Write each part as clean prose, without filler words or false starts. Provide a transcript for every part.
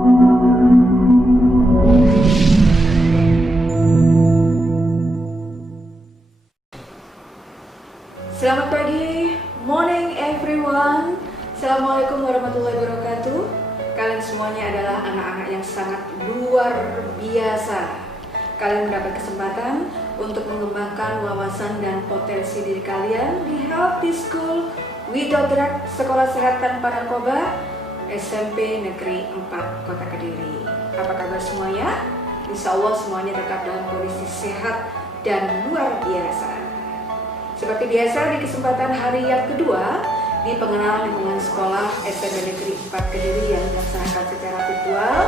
Selamat pagi, morning everyone. Assalamualaikum warahmatullahi wabarakatuh. Kalian semuanya adalah anak-anak yang sangat luar biasa. Kalian mendapat kesempatan untuk mengembangkan wawasan dan potensi diri kalian di Healthy School Without Drug, Sekolah Sehat Tanpa Narkoba, SMP Negeri 4 Kota Kediri. Apa kabar semuanya? Insya Allah semuanya tetap dalam kondisi sehat dan luar biasa. Seperti biasa, di kesempatan hari yang kedua di pengenalan lingkungan sekolah SMP Negeri 4 Kediri yang dilaksanakan secara virtual,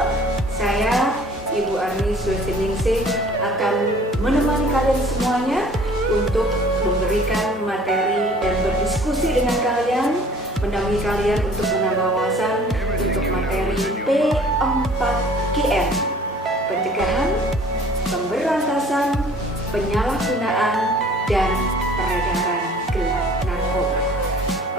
saya Ibu Arni Sulaistiningsih akan menemani kalian semuanya untuk memberikan materi dan berdiskusi dengan kalian, mendampingi kalian untuk menambah wawasan untuk materi P4GN, pencegahan, pemberantasan, penyalahgunaan, dan peredaran gelap narkoba.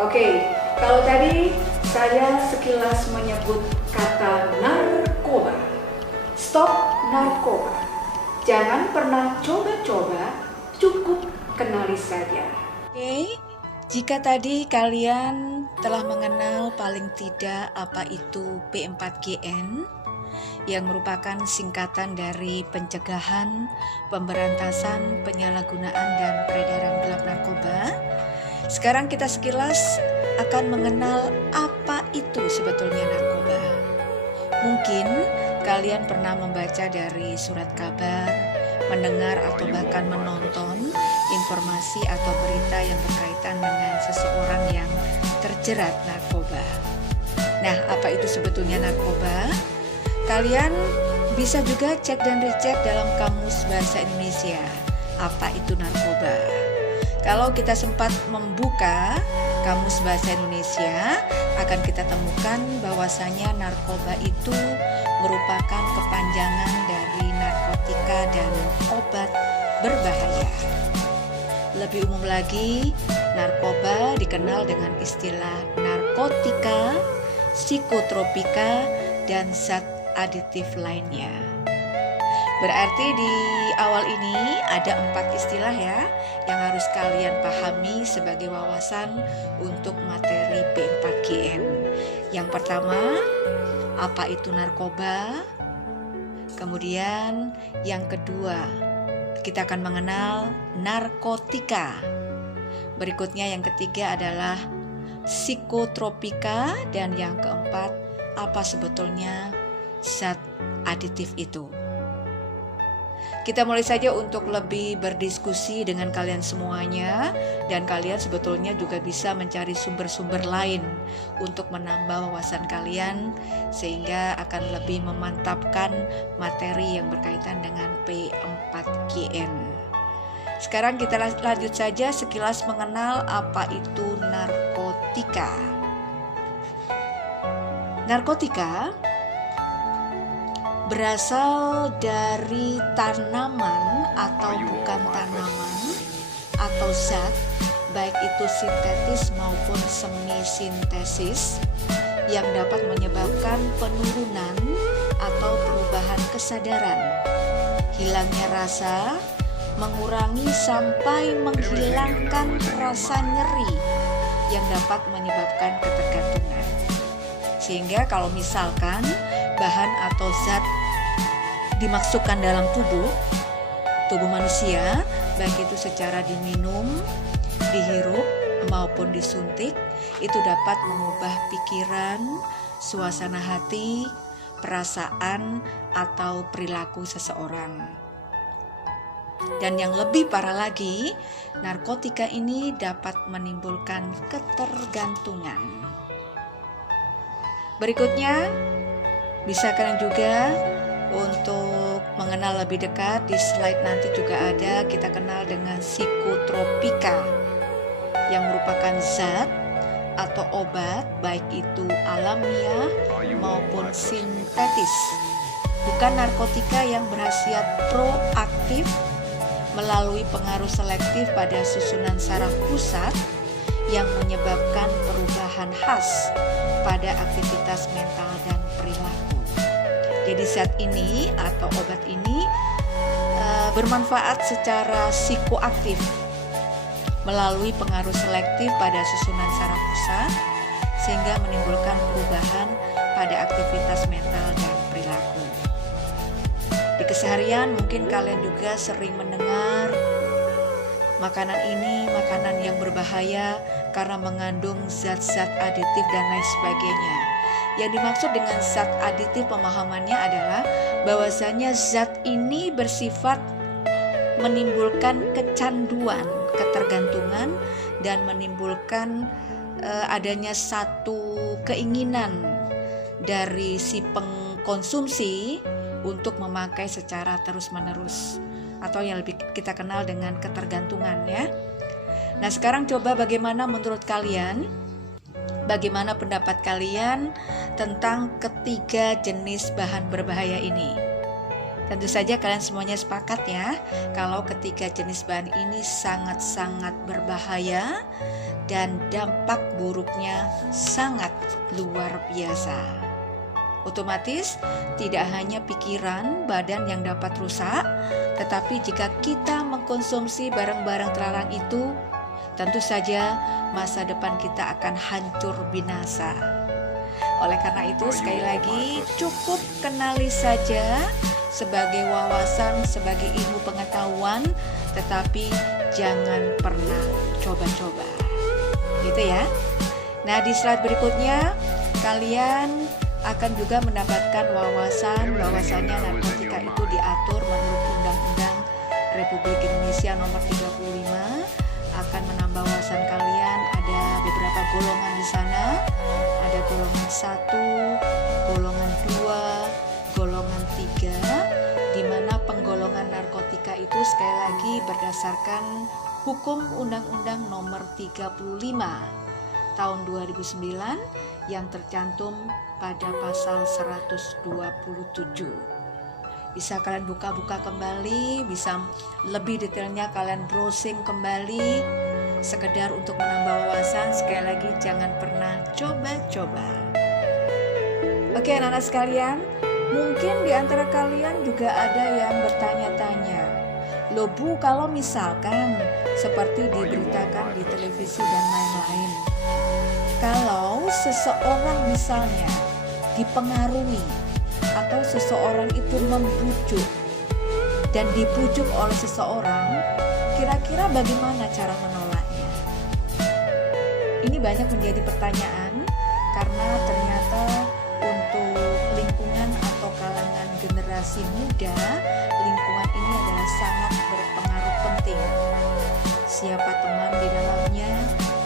Oke, kalau tadi saya sekilas menyebut kata narkoba, stop narkoba. Jangan pernah coba-coba, cukup kenali saja. Oke, jika tadi kalian telah mengenal paling tidak apa itu P4GN, yang merupakan singkatan dari pencegahan, pemberantasan, penyalahgunaan, dan peredaran gelap narkoba. Sekarang kita sekilas akan mengenal apa itu sebetulnya narkoba. Mungkin kalian pernah membaca dari surat kabar, mendengar atau bahkan menonton informasi atau berita yang berkaitan dengan seseorang yang terjerat narkoba. Nah, apa itu sebetulnya narkoba? Kalian bisa juga cek dan recheck dalam Kamus Bahasa Indonesia, apa itu narkoba. Kalau kita sempat membuka Kamus Bahasa Indonesia, akan kita temukan bahwasanya narkoba itu merupakan kepanjangan dari narkotika dan obat berbahaya. Lebih umum lagi, narkoba dikenal dengan istilah narkotika, psikotropika, dan zat aditif lainnya. Berarti di awal ini ada 4 istilah ya yang harus kalian pahami sebagai wawasan untuk materi P4GN. Yang pertama, apa itu narkoba? Kemudian yang kedua, kita akan mengenal narkotika. Berikutnya yang ketiga adalah psikotropika, dan yang keempat, apa sebetulnya zat aditif itu. Kita mulai saja untuk lebih berdiskusi dengan kalian semuanya, dan kalian sebetulnya juga bisa mencari sumber-sumber lain untuk menambah wawasan kalian sehingga akan lebih memantapkan materi yang berkaitan dengan P4GN. Sekarang kita lanjut saja sekilas mengenal apa itu narkotika. Narkotika berasal dari tanaman atau bukan tanaman atau zat, baik itu sintetis maupun semi sintesis, yang dapat menyebabkan penurunan atau perubahan kesadaran, hilangnya rasa, mengurangi sampai menghilangkan rasa nyeri yang dapat menyebabkan ketergantungan. Sehingga kalau misalkan bahan atau zat dimasukkan dalam tubuh manusia, baik itu secara diminum, dihirup maupun disuntik, itu dapat mengubah pikiran, suasana hati, perasaan, atau perilaku seseorang. Dan yang lebih parah lagi, narkotika ini dapat menimbulkan ketergantungan. Berikutnya, bisa kalian juga untuk mengenal lebih dekat, di slide nanti juga ada, kita kenal dengan psikotropika, yang merupakan zat atau obat baik itu alamiah maupun sintetis, bukan narkotika yang berkhasiat proaktif melalui pengaruh selektif pada susunan saraf pusat yang menyebabkan perubahan khas pada aktivitas mental dan perilaku. Jadi zat ini atau obat ini bermanfaat secara psikoaktif melalui pengaruh selektif pada susunan saraf pusat sehingga menimbulkan perubahan pada aktivitas mental dan perilaku. Di keseharian mungkin kalian juga sering mendengar makanan ini makanan yang berbahaya karena mengandung zat-zat aditif dan lain sebagainya. Yang dimaksud dengan zat aditif pemahamannya adalah bahwasanya zat ini bersifat menimbulkan kecanduan, ketergantungan dan menimbulkan adanya satu keinginan dari si pengkonsumsi untuk memakai secara terus-menerus atau yang lebih kita kenal dengan ketergantungan ya. Nah, sekarang coba bagaimana menurut kalian? Bagaimana pendapat kalian tentang ketiga jenis bahan berbahaya ini? Tentu saja kalian semuanya sepakat ya, kalau ketiga jenis bahan ini sangat-sangat berbahaya dan dampak buruknya sangat luar biasa. Otomatis tidak hanya pikiran, badan yang dapat rusak, tetapi jika kita mengkonsumsi barang-barang terlarang itu, tentu saja masa depan kita akan hancur binasa. Oleh karena itu, sekali lagi cukup kenali saja sebagai wawasan, sebagai ilmu pengetahuan, tetapi jangan pernah coba-coba. Gitu ya. Nah, di slide berikutnya kalian akan juga mendapatkan wawasan bahwasannya narkotika itu diatur menurut Undang-Undang Republik Indonesia nomor 35. Akan menambah wawasan kalian, ada beberapa golongan di sana. Ada golongan 1, golongan 2, golongan 3, di mana penggolongan narkotika itu sekali lagi berdasarkan hukum Undang-Undang nomor 35 tahun 2009 yang tercantum pada pasal 127. Bisa kalian buka-buka kembali, bisa lebih detailnya kalian browsing kembali, sekedar untuk menambah wawasan. Sekali lagi jangan pernah coba-coba. Oke anak-anak sekalian, mungkin di antara kalian juga ada yang bertanya-tanya, loh Bu, kalau misalkan seperti diberitakan di televisi dan lain-lain, kalau seseorang misalnya dipengaruhi atau seseorang itu membujuk dan dibujuk oleh seseorang, kira-kira bagaimana cara menolaknya? Ini banyak menjadi pertanyaan karena ternyata untuk lingkungan atau kalangan generasi muda, lingkungan ini adalah sangat berpengaruh penting. Siapa teman di dalamnya,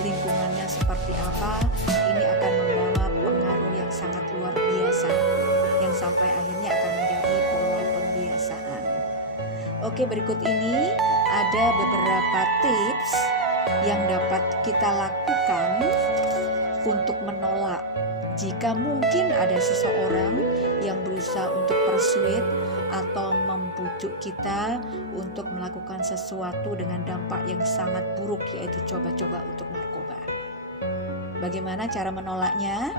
lingkungannya seperti apa, ini akan membawa pengaruh yang sangat luar biasa yang sampai akhirnya akan menjadi pola pembiasaan. Oke, berikut ini ada beberapa tips yang dapat kita lakukan untuk menolak jika mungkin ada seseorang yang berusaha untuk persuade atau membujuk kita untuk melakukan sesuatu dengan dampak yang sangat buruk, yaitu coba-coba untuk narkoba. Bagaimana cara menolaknya?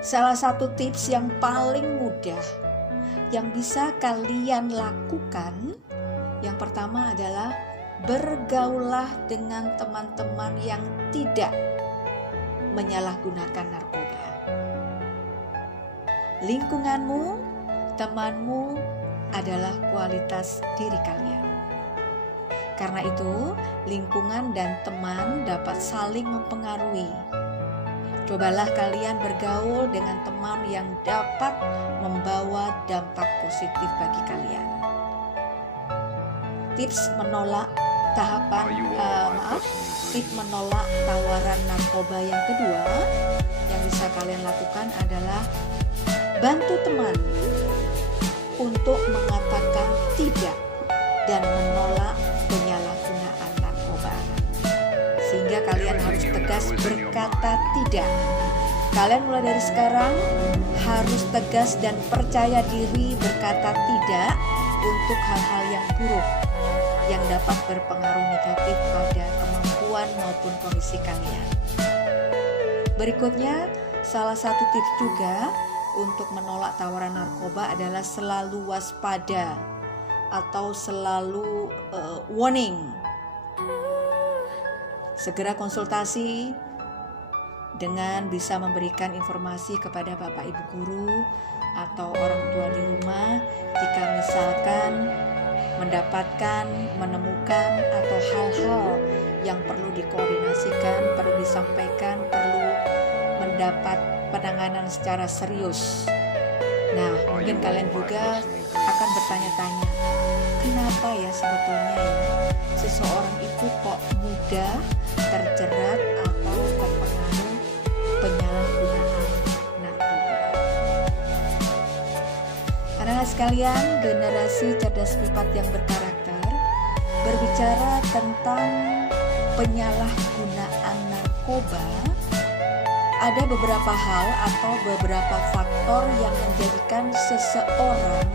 Salah satu tips yang paling mudah yang bisa kalian lakukan, yang pertama adalah bergaulah dengan teman-teman yang tidak menyalahgunakan narkoba. Lingkunganmu, temanmu adalah kualitas diri kalian. Karena itu, lingkungan dan teman dapat saling mempengaruhi. Cobalah kalian bergaul dengan teman yang dapat membawa dampak positif bagi kalian. Tips menolak tips menolak tawaran narkoba yang kedua yang bisa kalian lakukan adalah bantu teman untuk mengatakan tidak dan menolak penyalahgunaan narkoba. Sehingga kalian harus tegas berkata tidak. Kalian mulai dari sekarang harus tegas dan percaya diri berkata tidak untuk hal-hal yang buruk yang dapat berpengaruh negatif pada kemampuan maupun kondisi kalian. Berikutnya, salah satu tips juga untuk menolak tawaran narkoba adalah selalu waspada atau selalu warning. Segera konsultasi dengan bisa memberikan informasi kepada Bapak Ibu guru atau orang tua di rumah jika misalkan mendapatkan, menemukan atau hal-hal yang perlu dikoordinasikan, perlu disampaikan, perlu mendapat penanganan secara serius. Nah, mungkin kalian juga akan bertanya-tanya, kenapa ya sebetulnya ya seseorang itu kok mudah terjerat atau terpengaruh penyalahgunaan narkoba? Anak-anak sekalian, generasi cerdas pipat yang berkarakter berbicara tentang penyalahgunaan narkoba. Ada beberapa hal atau beberapa faktor yang menjadikan seseorang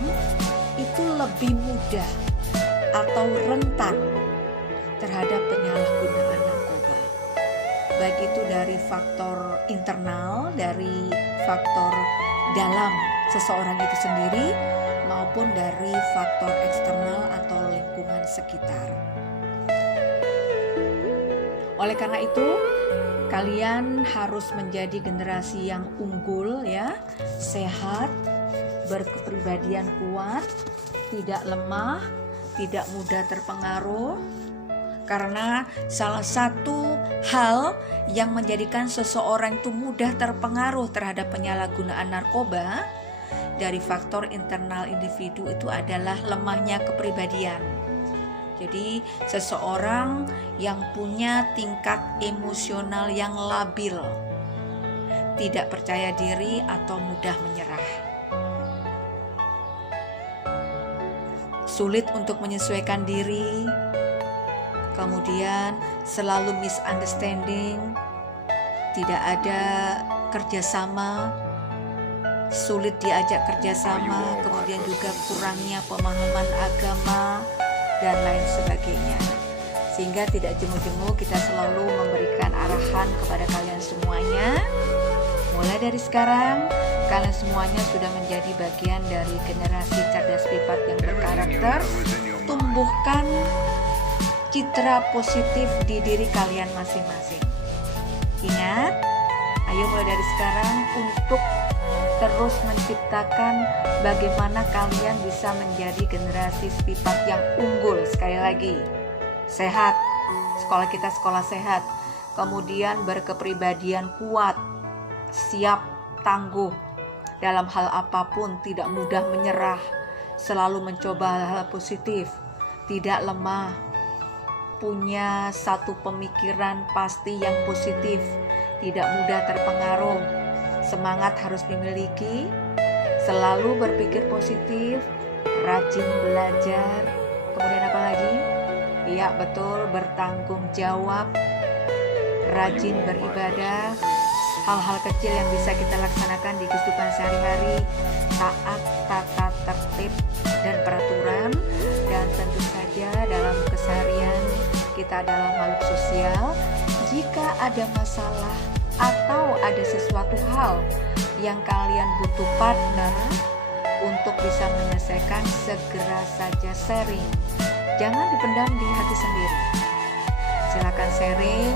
itu lebih mudah atau rentan terhadap penyalahgunaan narkoba. Baik itu dari faktor internal, dari faktor dalam seseorang itu sendiri, maupun dari faktor eksternal atau lingkungan sekitar. Oleh karena itu, kalian harus menjadi generasi yang unggul ya, sehat, berkepribadian kuat, tidak lemah, tidak mudah terpengaruh. Karena salah satu hal yang menjadikan seseorang itu mudah terpengaruh terhadap penyalahgunaan narkoba dari faktor internal individu itu adalah lemahnya kepribadian. Jadi seseorang yang punya tingkat emosional yang labil, tidak percaya diri atau mudah menyerah, sulit untuk menyesuaikan diri, kemudian selalu misunderstanding, tidak ada kerjasama, sulit diajak kerjasama, kemudian juga kurangnya pemahaman agama, dan lain sebagainya. Sehingga tidak jemu-jemu kita selalu memberikan arahan kepada kalian semuanya. Mulai dari sekarang, kalian semuanya sudah menjadi bagian dari generasi cerdas pipat yang berkarakter. Tumbuhkan citra positif di diri kalian masing-masing. Ingat, ayo mulai dari sekarang untuk terus menciptakan bagaimana kalian bisa menjadi generasi pipat yang unggul. Sekali lagi, sehat, sekolah kita sekolah sehat, kemudian berkepribadian kuat, siap, tangguh dalam hal apapun, tidak mudah menyerah, selalu mencoba hal-hal positif, tidak lemah, punya satu pemikiran pasti yang positif, tidak mudah terpengaruh. Semangat harus dimiliki, selalu berpikir positif, rajin belajar, kemudian apa lagi? Iya betul, bertanggung jawab, rajin beribadah, hal-hal kecil yang bisa kita laksanakan di kehidupan sehari-hari, taat tata tertib dan peraturan, dan tentu saja dalam keseharian kita adalah makhluk sosial. Jika ada masalah atau ada sesuatu hal yang kalian butuh partner untuk bisa menyelesaikan, segera saja sharing. Jangan dipendam di hati sendiri. Silakan sharing.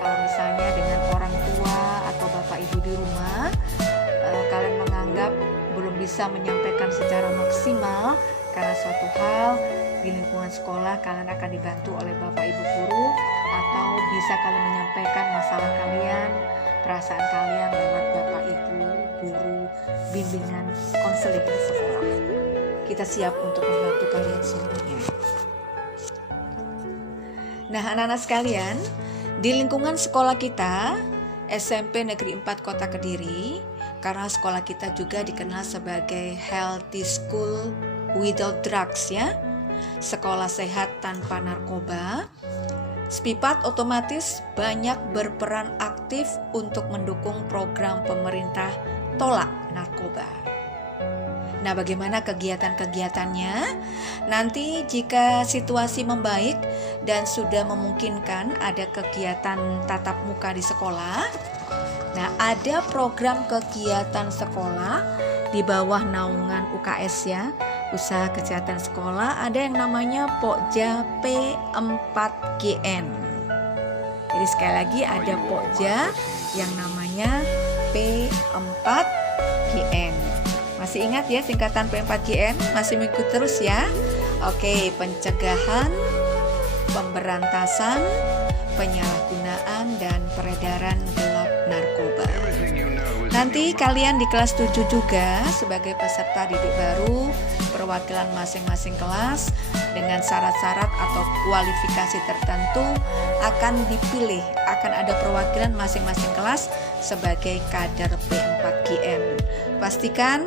Kalau misalnya dengan orang tua atau bapak ibu di rumah, kalian menganggap belum bisa menyampaikan secara maksimal karena suatu hal di lingkungan sekolah, kalian akan dibantu oleh bapak ibu guru, atau bisa kalian menyampaikan masalah kalian, perasaan kalian lewat bapak ibu guru, bimbingan, konseling di sekolah. Kita siap untuk membantu kalian semuanya. Nah, anak-anak sekalian, di lingkungan sekolah kita, SMP Negeri 4 Kota Kediri, karena sekolah kita juga dikenal sebagai healthy school without drugs ya, sekolah sehat tanpa narkoba, Spipat otomatis banyak berperan aktif untuk mendukung program pemerintah tolak narkoba. Nah, bagaimana kegiatan-kegiatannya? Nanti jika situasi membaik dan sudah memungkinkan ada kegiatan tatap muka di sekolah, Nah, ada program kegiatan sekolah di bawah naungan UKS ya, Usaha Kesehatan Sekolah, ada yang namanya Pokja P4GN. Jadi sekali lagi ada Pokja yang namanya P4GN. Masih ingat ya singkatan P4GN? Masih mengikuti terus ya? Oke, pencegahan, pemberantasan, penyalahgunaan, dan peredaran gelap narkoba. Nanti kalian di kelas 7 juga sebagai peserta didik baru, perwakilan masing-masing kelas dengan syarat-syarat atau kualifikasi tertentu akan dipilih, akan ada perwakilan masing-masing kelas sebagai kader P4GN. Pastikan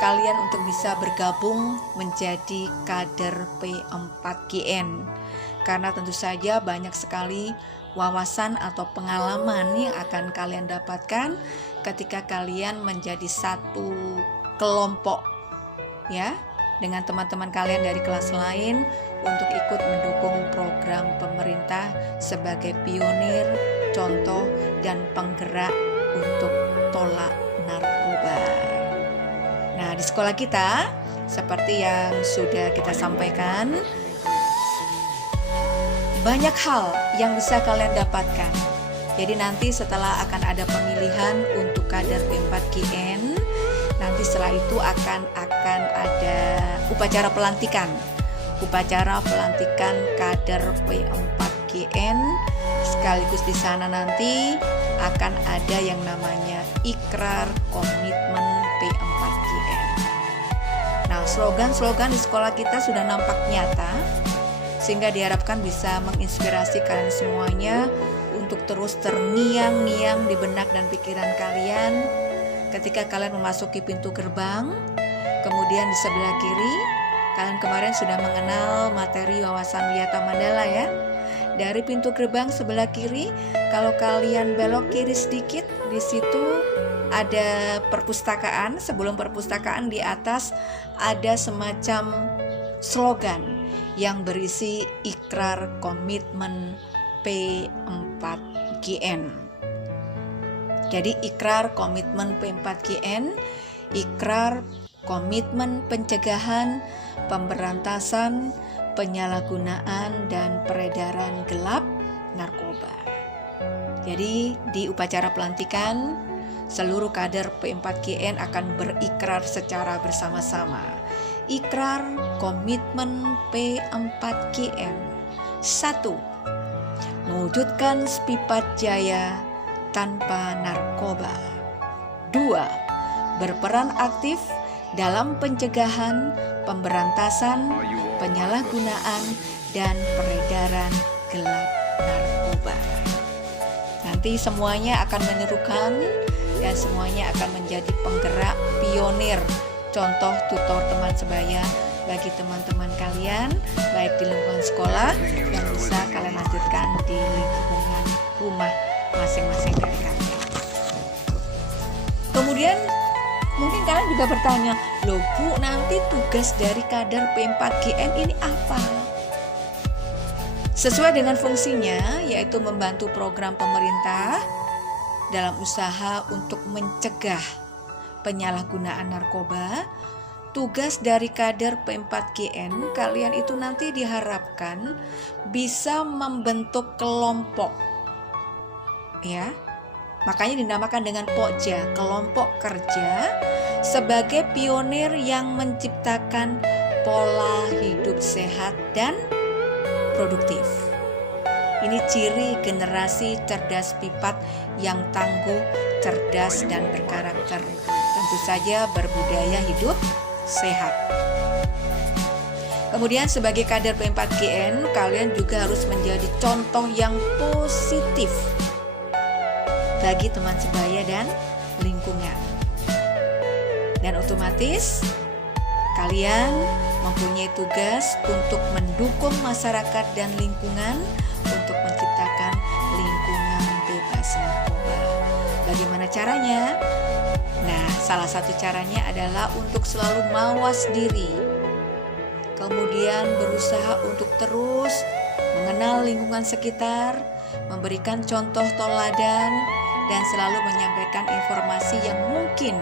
kalian untuk bisa bergabung menjadi kader P4GN, karena tentu saja banyak sekali wawasan atau pengalaman yang akan kalian dapatkan ketika kalian menjadi satu kelompok ya dengan teman-teman kalian dari kelas lain untuk ikut mendukung program pemerintah sebagai pionir, contoh, dan penggerak untuk tolak narkoba. Nah, di sekolah kita seperti yang sudah kita sampaikan, banyak hal yang bisa kalian dapatkan. Jadi nanti setelah akan ada pemilihan untuk kader P4GN, nanti setelah itu akan ada upacara pelantikan kader P4GN. Sekaligus di sana nanti akan ada yang namanya ikrar komitmen P4GN. Nah, slogan-slogan di sekolah kita sudah nampak nyata, sehingga diharapkan bisa menginspirasi kalian semuanya untuk terus terngiang-ngiang di benak dan pikiran kalian ketika kalian memasuki pintu gerbang. Kemudian di sebelah kiri, kalian kemarin sudah mengenal materi wawasan Wiyata Mandala ya. Dari pintu gerbang sebelah kiri, kalau kalian belok kiri sedikit, di situ ada perpustakaan. Sebelum perpustakaan di atas ada semacam slogan yang berisi ikrar komitmen P4GN. Jadi ikrar komitmen P4GN, ikrar komitmen pencegahan, pemberantasan, penyalahgunaan, dan peredaran gelap narkoba. Jadi di upacara pelantikan, seluruh kader P4GN akan berikrar secara bersama-sama. Ikrar komitmen P4GN. 1. Mewujudkan Spipat Jaya tanpa narkoba. 2. Berperan aktif dalam pencegahan, pemberantasan, penyalahgunaan, dan peredaran gelap narkoba. Nanti semuanya akan menyerukan dan semuanya akan menjadi penggerak pionir, contoh tutor teman sebaya bagi teman-teman kalian, baik di lingkungan sekolah yang bisa kalian lanjutkan di lingkungan rumah masing-masing dari kalian. Kemudian mungkin kalian juga bertanya, loh Bu, nanti tugas dari kader P4GN ini apa? Sesuai dengan fungsinya, yaitu membantu program pemerintah dalam usaha untuk mencegah penyalahgunaan narkoba. Tugas dari kader P4GN kalian itu nanti diharapkan bisa membentuk kelompok, ya. Makanya dinamakan dengan Pokja, kelompok kerja, sebagai pionir yang menciptakan pola hidup sehat dan produktif. Ini ciri generasi cerdas Pipat yang tangguh, cerdas, dan berkarakter. Tentu saja berbudaya hidup sehat. Kemudian sebagai kader P4GN, kalian juga harus menjadi contoh yang positif bagi teman sebaya dan lingkungan. Dan otomatis kalian mempunyai tugas untuk mendukung masyarakat dan lingkungan untuk menciptakan lingkungan bebas narkoba. Bagaimana caranya? Nah, salah satu caranya adalah untuk selalu mawas diri, kemudian berusaha untuk terus mengenal lingkungan sekitar, memberikan contoh teladan, dan selalu menyampaikan informasi yang mungkin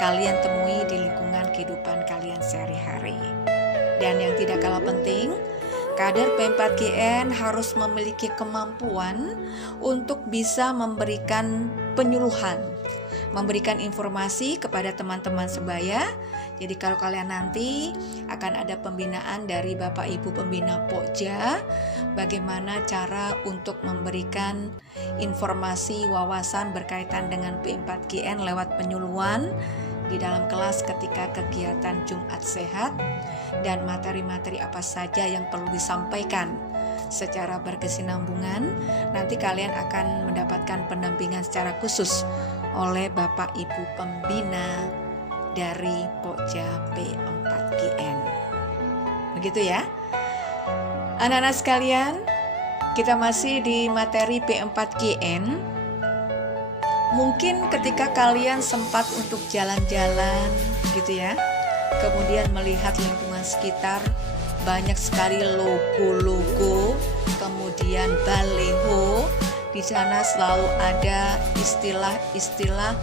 kalian temui di lingkungan kehidupan kalian sehari-hari. Dan yang tidak kalah penting, kader P4GN harus memiliki kemampuan untuk bisa memberikan penyuluhan, memberikan informasi kepada teman-teman sebaya. Jadi kalau kalian nanti akan ada pembinaan dari Bapak Ibu Pembina Pokja, bagaimana cara untuk memberikan informasi wawasan berkaitan dengan P4GN lewat penyuluhan di dalam kelas ketika kegiatan Jumat Sehat, dan materi-materi apa saja yang perlu disampaikan secara berkesinambungan. Nanti kalian akan mendapatkan pendampingan secara khusus oleh Bapak Ibu Pembina dari Pokja P4GN. Begitu ya anak-anak sekalian, kita masih di materi P4GN. Mungkin ketika kalian sempat untuk jalan-jalan gitu ya, kemudian melihat lingkungan sekitar, banyak sekali logo-logo, kemudian baleho. Di sana selalu ada istilah-istilah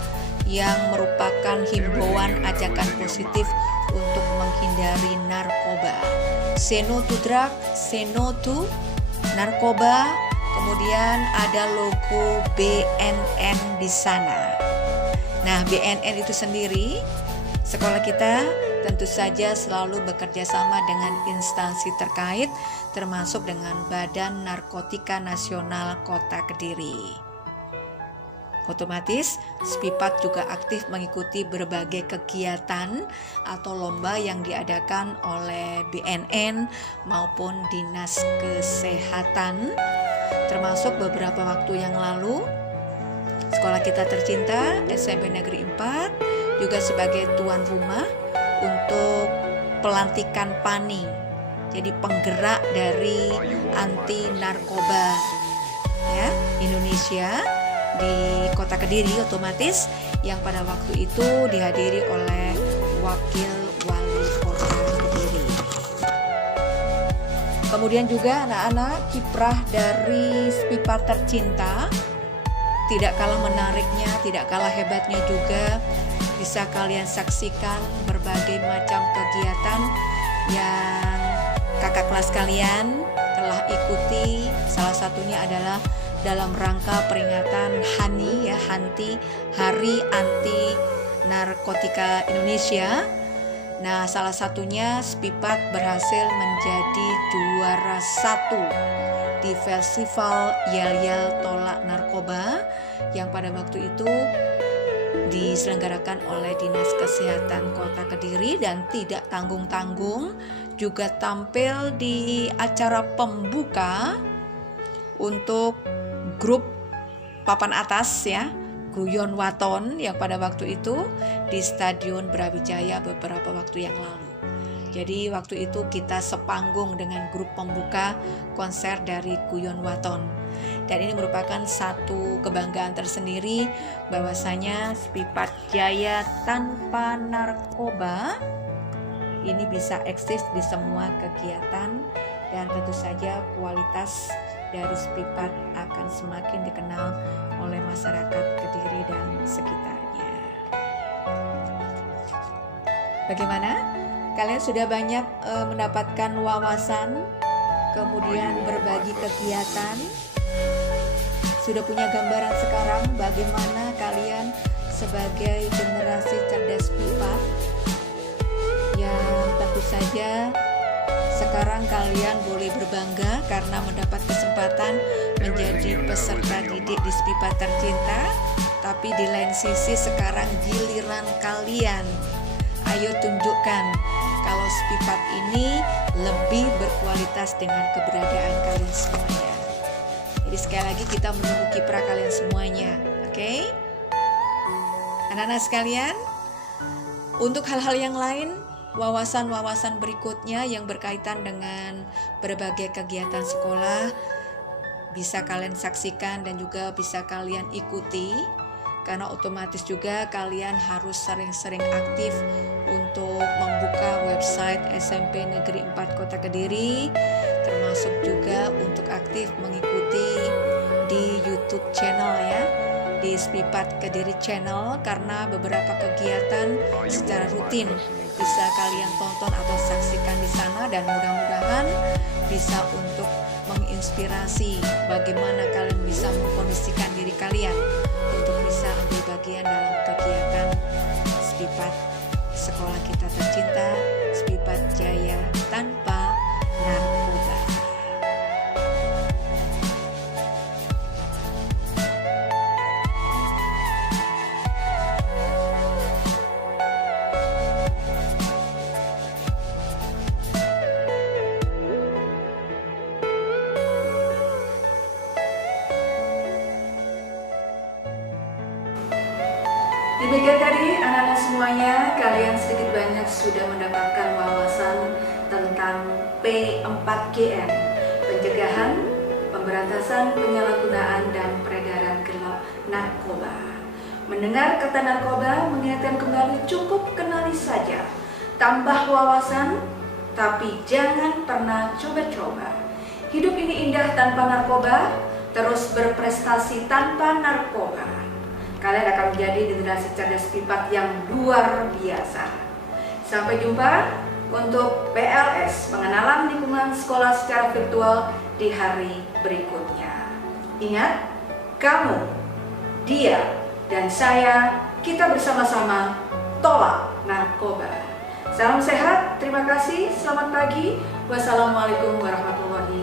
yang merupakan himbauan ajakan positif untuk menghindari narkoba. Say no to drug, say no to narkoba. Kemudian ada logo BNN di sana. Nah, BNN itu sendiri, sekolah kita tentu saja selalu bekerja sama dengan instansi terkait, termasuk dengan Badan Narkotika Nasional Kota Kediri. Otomatis, SPIPAT juga aktif mengikuti berbagai kegiatan atau lomba yang diadakan oleh BNN maupun Dinas Kesehatan. Termasuk beberapa waktu yang lalu, sekolah kita tercinta SMP Negeri 4 juga sebagai tuan rumah untuk pelantikan PANI, jadi penggerak dari anti narkoba ya Indonesia di Kota Kediri, otomatis yang pada waktu itu dihadiri oleh Wakil Wali Kota Kediri. Kemudian juga anak-anak, kiprah dari SPIPAT tercinta tidak kalah menariknya, tidak kalah hebatnya juga bisa kalian saksikan berbagai macam kegiatan yang kakak kelas kalian telah ikuti. Salah satunya adalah dalam rangka peringatan HANTI, Hari Anti Narkotika Indonesia. Nah, salah satunya SPIPAT berhasil menjadi juara 1 di Festival Yel-Yel Tolak Narkoba yang pada waktu itu diselenggarakan oleh Dinas Kesehatan Kota Kediri, dan tidak tanggung-tanggung juga tampil di acara pembuka untuk grup papan atas ya, Guyon Waton, yang pada waktu itu di Stadion Brawijaya beberapa waktu yang lalu. Jadi waktu itu kita sepanggung dengan grup pembuka konser dari Guyon Waton. Dan ini merupakan satu kebanggaan tersendiri bahwasanya SPIPAT Jaya tanpa narkoba ini bisa eksis di semua kegiatan, dan tentu saja kualitas dari SPIPAT akan semakin dikenal oleh masyarakat Kediri dan sekitarnya. Bagaimana? Kalian sudah banyak mendapatkan wawasan, kemudian berbagi kegiatan, sudah punya gambaran sekarang bagaimana kalian sebagai generasi cerdas SPIPAT yang tentu saja sekarang kalian boleh berbangga karena mendapat kesempatan menjadi peserta didik di SPIPAT tercinta. Tapi di lain sisi sekarang giliran kalian. Ayo tunjukkan kalau SPIPAT ini lebih berkualitas dengan keberadaan kalian semuanya. Jadi sekali lagi kita menunggu kiprah kalian semuanya, oke? Anak-anak sekalian, untuk hal-hal yang lain, wawasan-wawasan berikutnya yang berkaitan dengan berbagai kegiatan sekolah bisa kalian saksikan dan juga bisa kalian ikuti, karena otomatis juga kalian harus sering-sering aktif untuk membuka website SMP Negeri 4 Kota Kediri, termasuk juga untuk aktif mengikuti di YouTube channel ya, di Spipat Kediri Channel karena beberapa kegiatan secara rutin bisa kalian tonton atau saksikan di sana, dan mudah-mudahan bisa untuk menginspirasi bagaimana kalian bisa mengkondisikan diri kalian untuk bisa ambil bagian dalam kegiatan Spipat sekolah kita tercinta, Spipat Jaya Tanpa Narkoba. Demikian tadi anak-anak semuanya, kalian sedikit banyak sudah mendapatkan wawasan tentang P4GN, pencegahan, pemberantasan penyalahgunaan dan peredaran gelap narkoba. Mendengar kata narkoba mengingatkan kembali, cukup kenali saja, tambah wawasan, tapi jangan pernah coba-coba. Hidup ini indah tanpa narkoba, terus berprestasi tanpa narkoba. Kalian akan menjadi generasi cerdas Spipat yang luar biasa. Sampai jumpa untuk PLS, pengenalan lingkungan sekolah secara virtual di hari berikutnya. Ingat, kamu, dia, dan saya, kita bersama-sama tolak narkoba. Salam sehat, terima kasih, selamat pagi. Wassalamualaikum warahmatullahi